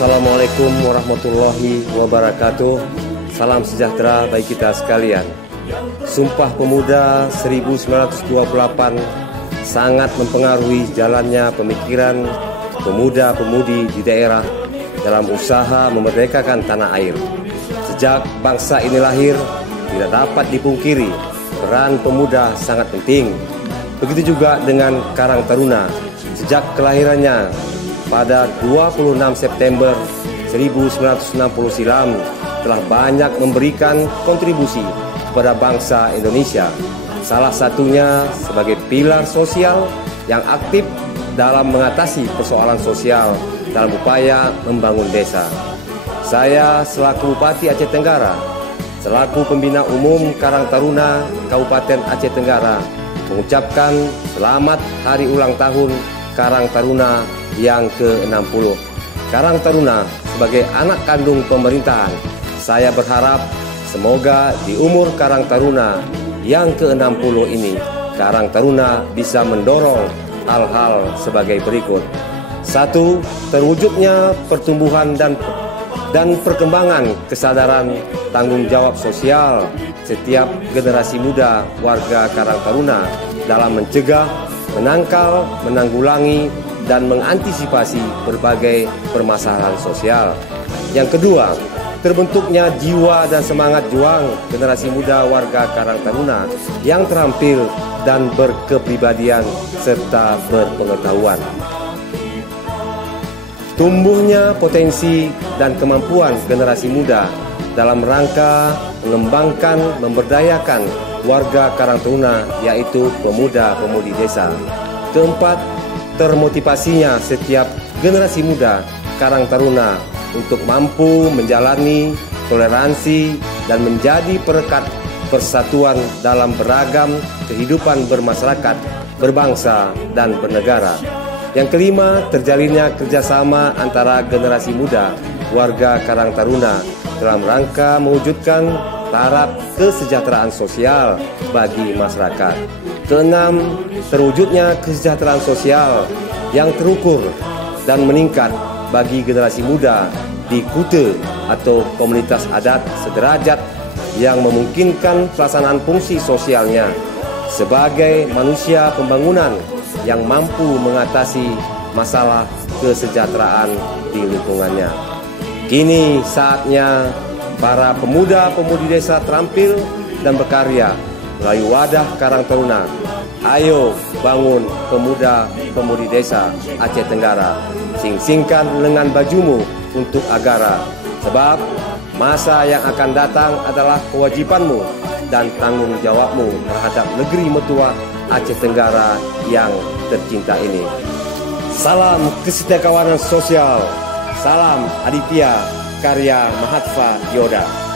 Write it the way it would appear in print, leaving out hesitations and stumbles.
Assalamualaikum warahmatullahi wabarakatuh. Salam sejahtera bagi kita sekalian. Sumpah Pemuda 1928 sangat mempengaruhi jalannya pemikiran pemuda-pemudi di daerah dalam usaha memerdekakan tanah air. Sejak bangsa ini lahir, tidak dapat dipungkiri peran pemuda sangat penting. Begitu juga dengan Karang Taruna. Sejak kelahirannya pada 26 September 1960 silam telah banyak memberikan kontribusi kepada bangsa Indonesia. Salah satunya sebagai pilar sosial yang aktif dalam mengatasi persoalan sosial dalam upaya membangun desa. Saya selaku Bupati Aceh Tenggara, selaku pembina umum Karang Taruna Kabupaten Aceh Tenggara, mengucapkan selamat hari ulang tahun Karang Taruna yang ke-60. Karang Taruna sebagai anak kandung pemerintahan, saya berharap semoga di umur Karang Taruna yang ke-60 ini, Karang Taruna bisa mendorong hal-hal sebagai berikut. 1. Terwujudnya pertumbuhan dan perkembangan kesadaran tanggung jawab sosial setiap generasi muda warga Karang Taruna dalam mencegah, menangkal, menanggulangi, dan mengantisipasi berbagai permasalahan sosial. Yang kedua, terbentuknya jiwa dan semangat juang generasi muda warga Karang Taruna yang terampil dan berkepribadian serta berpengetahuan. Tumbuhnya potensi dan kemampuan generasi muda dalam rangka mengembangkan, memberdayakan warga Karang Taruna, yaitu pemuda-pemudi desa. Keempat, termotivasinya setiap generasi muda Karang Taruna untuk mampu menjalani toleransi dan menjadi perekat persatuan dalam beragam kehidupan bermasyarakat, berbangsa, dan bernegara. Yang kelima, terjalinnya kerjasama antara generasi muda warga Karang Taruna dalam rangka mewujudkan taraf kesejahteraan sosial bagi masyarakat. Keenam, terwujudnya kesejahteraan sosial yang terukur dan meningkat bagi generasi muda di kute atau komunitas adat sederajat yang memungkinkan pelaksanaan fungsi sosialnya sebagai manusia pembangunan yang mampu mengatasi masalah kesejahteraan di lingkungannya. Kini saatnya para pemuda-pemudi desa terampil dan berkarya melalui wadah Karang Taruna. Ayo bangun pemuda-pemudi desa Aceh Tenggara. Sing-singkan lengan bajumu untuk agara. Sebab masa yang akan datang adalah kewajibanmu dan tanggung jawabmu terhadap negeri mertua Aceh Tenggara yang tercinta ini. Salam kesetiakawanan sosial. Salam Aditya karya Mahatma Yoda.